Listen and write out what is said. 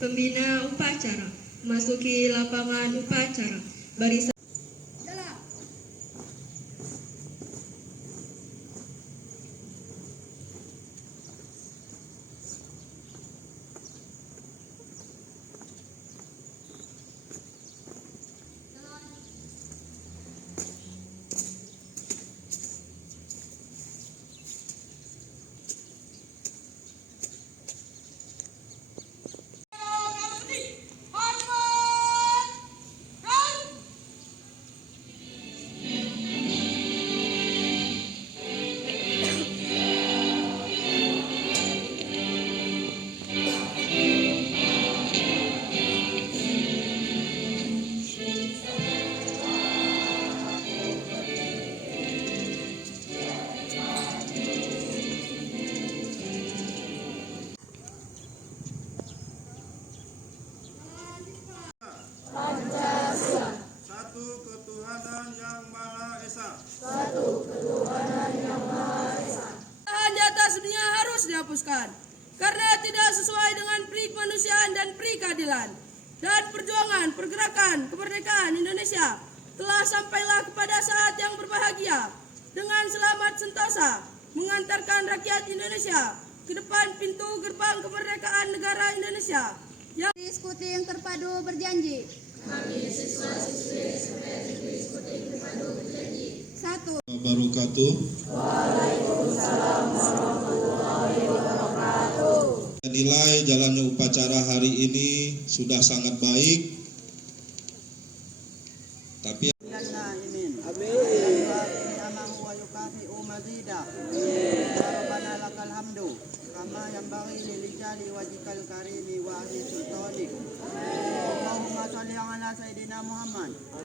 Pembina upacara memasuki lapangan upacara. Barisan Satu ketuhanan yang Maha Esa. Di atas dunia harus dihapuskan karena tidak sesuai dengan pri kemanusiaan dan pri keadilan. Dan perjuangan pergerakan kemerdekaan Indonesia telah sampailah kepada saat yang berbahagia dengan selamat sentosa mengantarkan rakyat Indonesia ke depan pintu gerbang kemerdekaan negara Indonesia. Yang Skuting terpadu berjanji. Kami siswa-siswi SMP Skuting terpadu berjanji. 1. Wabarakatuh. Waalaikumsalam warahmatullahi wabarakatuh. Nilai jalannya upacara hari ini sudah sangat baik. Tapi Amin. Kama yang bagi lilijali wajikal karimi wa ahli sultanik. Allahumma salli ala Sayyidina Muhammad.